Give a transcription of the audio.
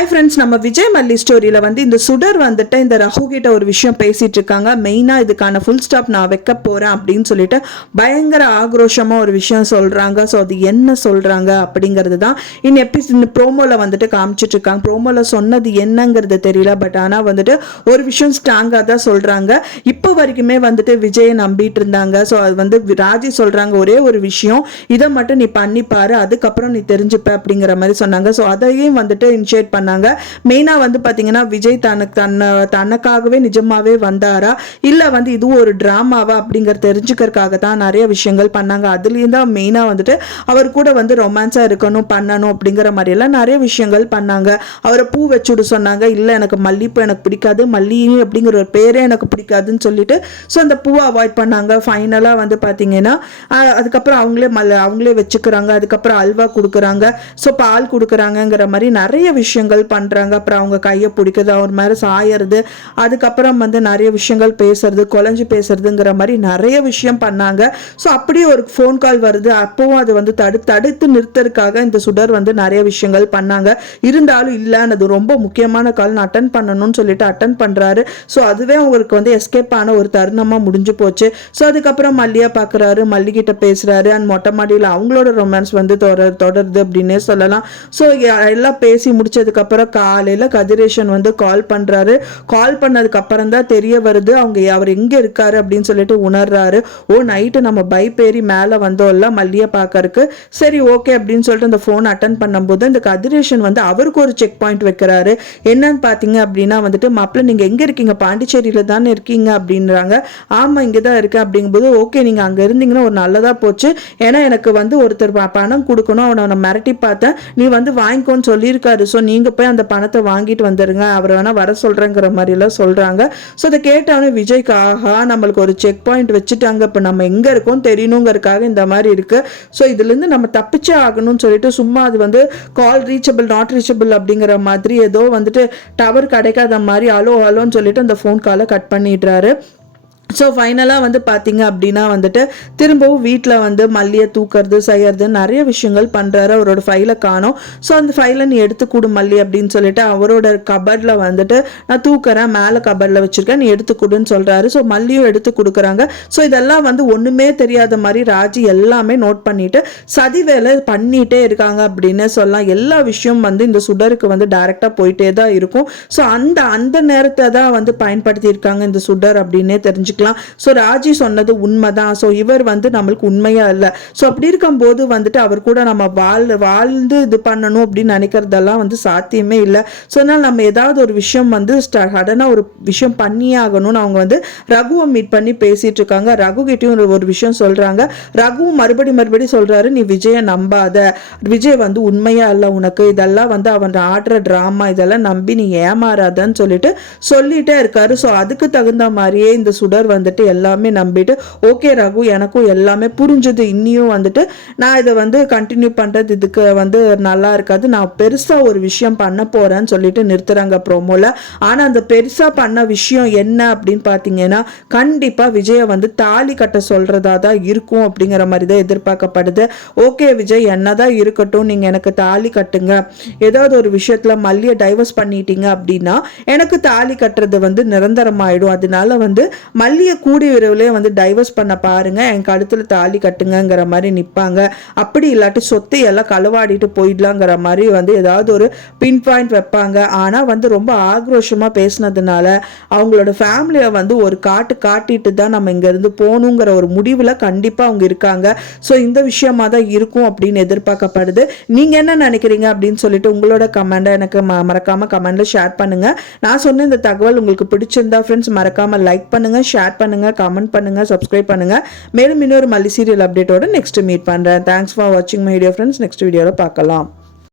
Hi friends, நம்ம விஜய் மல்லி ஸ்டோரியில் வந்து இந்த சுடர் வந்துட்டு இந்த ரகு கிட்ட ஒரு விஷயம் பேசிட்டு இருக்காங்க. மெயினாக இதுக்கான ஃபுல் ஸ்டாப் நான் வைக்க போகிறேன் அப்படின்னு சொல்லிட்டு பயங்கர ஆக்ரோஷமாக ஒரு விஷயம் சொல்கிறாங்க. ஸோ அது என்ன சொல்கிறாங்க அப்படிங்கிறது தான் இந்த ப்ரோமோவில் வந்துட்டு காமிச்சிட்டு இருக்காங்க. ப்ரோமோவில் சொன்னது என்னங்கிறது தெரியல, பட் ஆனால் வந்துட்டு ஒரு விஷயம் ஸ்ட்ராங்காக தான் சொல்கிறாங்க. இப்போ வரைக்குமே வந்துட்டு விஜயை நம்பிட்டு இருந்தாங்க. ஸோ அது வந்து ராஜி சொல்கிறாங்க, ஒரே ஒரு விஷயம், இதை மட்டும் நீ பண்ணிப்பாரு, அதுக்கப்புறம் நீ தெரிஞ்சுப்ப அப்படிங்கிற மாதிரி சொன்னாங்க. ஸோ அதையும் வந்துட்டு இனிஷியேட் பண்ணாங்க. மெயினா வந்து பாத்தீங்கன்னா விஜய் தனக்காகவே நிஜமாவே வந்தாரா இல்ல வந்து இது ஒரு டிராமாவா அப்படிங்கறது தெரிஞ்சுக்கிறதுக்காக தான் நிறைய விஷயங்கள் பண்ணாங்க. அதுலயும் தான் மெயினா வந்துட்டு அவர் கூட வந்து ரொமான்ஸா இருக்கணும் பண்ணணும் அப்படிங்கிற மாதிரி எல்லாம் நிறைய விஷயங்கள் பண்ணாங்க. அவரை பூ வச்சுடு சொன்னாங்க, இல்ல எனக்கு மல்லிப்பூ எனக்கு பிடிக்காது, மல்லி அப்படிங்கிற ஒரு பேரே எனக்கு பிடிக்காதுன்னு சொல்லிட்டு ஸோ அந்த பூவை அவாய்ட் பண்ணாங்க. ஃபைனலா வந்து பாத்தீங்கன்னா அதுக்கப்புறம் அவங்களே வச்சுக்கிறாங்க. அதுக்கப்புறம் அல்வா கொடுக்குறாங்க, ஸோ பால் கொடுக்குறாங்கிற மாதிரி நிறைய விஷயங்கள் பண்றாங்க. அப்புறம் அவங்க கையை பிடிக்கிறது, அவர் மேல சாயறது, அதுக்கப்புறம் வந்து நிறைய விஷயங்கள் பேசுறது, குழஞ்சு பேசுறதுங்கிற மாதிரி நிறைய விஷயம் பண்ணாங்க. ஸோ அப்படியே ஒரு ஃபோன் கால் வருது. அப்பவும் அது வந்து தடுத்து நிறுத்தறதுக்காக இந்த சுடர் வந்து நிறைய விஷயங்கள் பண்ணாங்க. இருந்தாலும் இல்லைன்னு அது ரொம்ப முக்கியமான கால், நான் அட்டன் பண்ணணும்னு சொல்லிட்டு அட்டன் பண்றாரு. ஸோ அதுவே அவங்களுக்கு வந்து எஸ்கேப் ஆன ஒரு தருணமா முடிஞ்சு போச்சு. ஸோ அதுக்கப்புறம் மல்லியா பாக்குறாரு, மல்லி கிட்ட பேசுறாரு. அண்ட் மொட்டை மாடியில் அவங்களோட ரொமான்ஸ் வந்து தொடருது அப்படின்னே சொல்லலாம். ஸோ எல்லாம் பேசி முடிச்சதுக்கு அப்புறம் காலையில கதிரேஷன் வந்து கால் பண்றாரு. கால் பண்ணதுக்கு அப்புறம் தான் தெரிய வருது அவர் எங்க இருக்காரு அப்படின்னு சொல்லிட்டு உணர்றாரு. ஓ, நைட்டு நம்ம பைப் ஏறி மேல வந்தோம்ல மல்லிய பாக்கறதுக்கு, சரி ஓகே அப்படின்னு சொல்லிட்டு அந்த போன் அட்டன் பண்ணும்போது இந்த கதிரேஷன் வந்து அவருக்கு ஒரு செக் பாயிண்ட் வைக்கிறாரு. என்னன்னு பாத்தீங்க அப்படின்னா வந்துட்டு, மாப்பிள்ள நீங்க எங்க இருக்கீங்க, பாண்டிச்சேரியில தானே இருக்கீங்க அப்படின்றாங்க. ஆமா இங்கதான் இருக்கேன் அப்படிங்கும்போது, ஓகே நீங்க அங்க இருந்தீங்கன்னா ஒரு நல்லதா போச்சு, ஏன்னா எனக்கு வந்து ஒருத்தர் பணம் கொடுக்கணும், அவனை மிரட்டி பார்த்தேன், நீ வந்து வாங்கிக்கோன்னு சொல்லியிருக்காரு. ஸோ நீங்க போய் அந்த பணத்தை வாங்கிட்டு வந்துருங்க, அவர் வேணா வர சொல்றேங்கிற மாதிரி எல்லாம் சொல்றாங்க. ஸோ அதை கேட்டாலும் விஜய்க்கு ஆஹா நம்மளுக்கு ஒரு செக் பாயிண்ட் வச்சுட்டாங்க, இப்போ நம்ம எங்க இருக்கோம் தெரியணுங்கிறதுக்காக இந்த மாதிரி இருக்கு. ஸோ இதுல இருந்து நம்ம தப்பிச்சே ஆகணும்னு சொல்லிட்டு சும்மா அது வந்து கால் ரீச்சபிள் நாட் ரீச்சபிள் அப்படிங்கிற மாதிரி ஏதோ வந்துட்டு டவர் கிடைக்காத மாதிரி அலோ அலோன்னு சொல்லிட்டு அந்த ஃபோன் காலை கட் பண்ணிடுறாரு. ஸோ ஃபைனலாக வந்து பார்த்தீங்க அப்படின்னா வந்துட்டு திரும்பவும் வீட்டில் வந்து மல்லியை தூக்கிறது செய்யறது நிறைய விஷயங்கள் பண்ணுறாரு. அவரோட ஃபைலை காணோம். ஸோ அந்த ஃபைலை நீ எடுத்து கொடு மல்லி அப்படின்னு சொல்லிட்டு அவரோட கபர்டில் வந்துட்டு நான் தூக்குறேன், மேலே கபர்டில் வச்சுருக்கேன், நீ எடுத்து கொடுன்னு சொல்கிறாரு. ஸோ மல்லியும் எடுத்து கொடுக்குறாங்க. ஸோ இதெல்லாம் வந்து ஒன்றுமே தெரியாத மாதிரி ராஜி எல்லாமே நோட் பண்ணிட்டு சதி வேலை பண்ணிகிட்டே இருக்காங்க அப்படின்னு சொல்லலாம். எல்லா விஷயம் வந்து இந்த சுடருக்கு வந்து டைரெக்டாக போயிட்டே தான் இருக்கும். ஸோ அந்த நேரத்தை தான் வந்து பயன்படுத்தியிருக்காங்க இந்த சுடர் அப்படின்னே தெரிஞ்சுக்கலாம். ஸோ ராஜி சொன்னது உண்மைதான். ஸோ இவர் வந்து நம்மளுக்கு உண்மையா இல்லை. ஸோ அப்படி இருக்கும்போது வந்துட்டு அவர் கூட நம்ம வாழ்ந்து இது பண்ணணும் அப்படின்னு நினைக்கிறதெல்லாம் வந்து சாத்தியமே இல்லை. ஸோ அதனால் நம்ம ஏதாவது ஒரு விஷயம் வந்து சடனாக ஒரு விஷயம் பண்ணியே ஆகணும்னு அவங்க வந்து ரகுவை மீட் பண்ணி பேசிட்டு இருக்காங்க. ரகு கிட்டையும் ஒரு விஷயம் சொல்றாங்க. ரகுவும் மறுபடி சொல்றாரு, நீ விஜயை நம்பாத, விஜய் வந்து உண்மையா இல்லை, உனக்கு இதெல்லாம் வந்து அவன் ஆடுற டிராமா, இதெல்லாம் நம்பி நீ ஏமாறாதன்னு சொல்லிட்டே இருக்காரு. ஸோ அதுக்கு தகுந்த மாதிரியே இந்த சுடர் வந்துட்டு எல்லாமே நம்பிட்டு ஓகே ரகு எனக்கும் எல்லாமே புரிஞ்சது, இன்னியும் வந்துட்டு நான் இதை வந்து கண்டினியூ பண்றது இதுக்கு வந்து நல்லா இருக்காது, நான் பெருசா ஒரு விஷயம் பண்ண போறேன்னு சொல்லிட்டு நிறுத்துறாங்க ப்ரோமோல. ஆனா அந்த பெருசா பண்ண விஷயம் என்ன அப்படின்னு பாத்தீங்கன்னா கண்டிப்பா விஜய வந்து தாலி கட்ட சொல்றதா தான் இருக்கும் அப்படிங்கிற மாதிரி தான் எதிர்பார்க்கப்படுது. ஓகே விஜய் என்னதான் இருக்கட்டும், நீங்க எனக்கு தாலி கட்டுங்க, ஏதாவது ஒரு விஷயத்துல மல்லியை டைவர்ஸ் பண்ணிட்டீங்க அப்படின்னா எனக்கு தாலி கட்டுறது வந்து நிரந்தரமாயிடும், அதனால வந்து மல்லிய கூடி விரைவிலே வந்து டைவர்ஸ் பண்ண பாருங்க, என் கழுத்துல தாலி கட்டுங்கிற மாதிரி நிப்பாங்க. அப்படி இல்லாட்டி சொத்தை எல்லாம் களவாடிட்டு போயிடலாங்கிற மாதிரி வந்து ஏதாவது ஒரு பின் பாயிண்ட் வைப்பாங்க. ஆனா வந்து ரொம்ப ஆக்ரோஷமா பேசினதுனால அவங்களோட ஃபேமிலியை வந்து ஒரு காட்டிட்டு தான் நம்ம இங்க இருந்து போகணுங்கிற ஒரு முடிவுல கண்டிப்பா அவங்க இருக்காங்க. ஸோ இந்த விஷயமா தான் இருக்கும் அப்படின்னு எதிர்பார்க்கப்படுது. நீங்க என்ன நினைக்கிறீங்க அப்படின்னு சொல்லிட்டு உங்களோட கமெண்ட் எனக்கு மறக்காம கமெண்ட்ல ஷேர் பண்ணுங்க. நான் சொன்ன இந்த தகவல் உங்களுக்கு பிடிச்சிருந்தா ஃப்ரெண்ட்ஸ் மறக்காம லைக் பண்ணுங்க, ஷேர் பண்ணுங்க, கமெண்ட் பண்ணுங்க, சப்ஸ்கிரைப் பண்ணுங்க. மேலும் இன்னொரு மல்லி சீரியல் அப்டேட்டோட நெக்ஸ்ட் மீட் பண்றேன். தேங்க்ஸ் ஃபார் வாட்சிங் மை வீடியோ ஃப்ரெண்ட்ஸ். நெக்ஸ்ட் வீடியோல பார்க்கலாம்.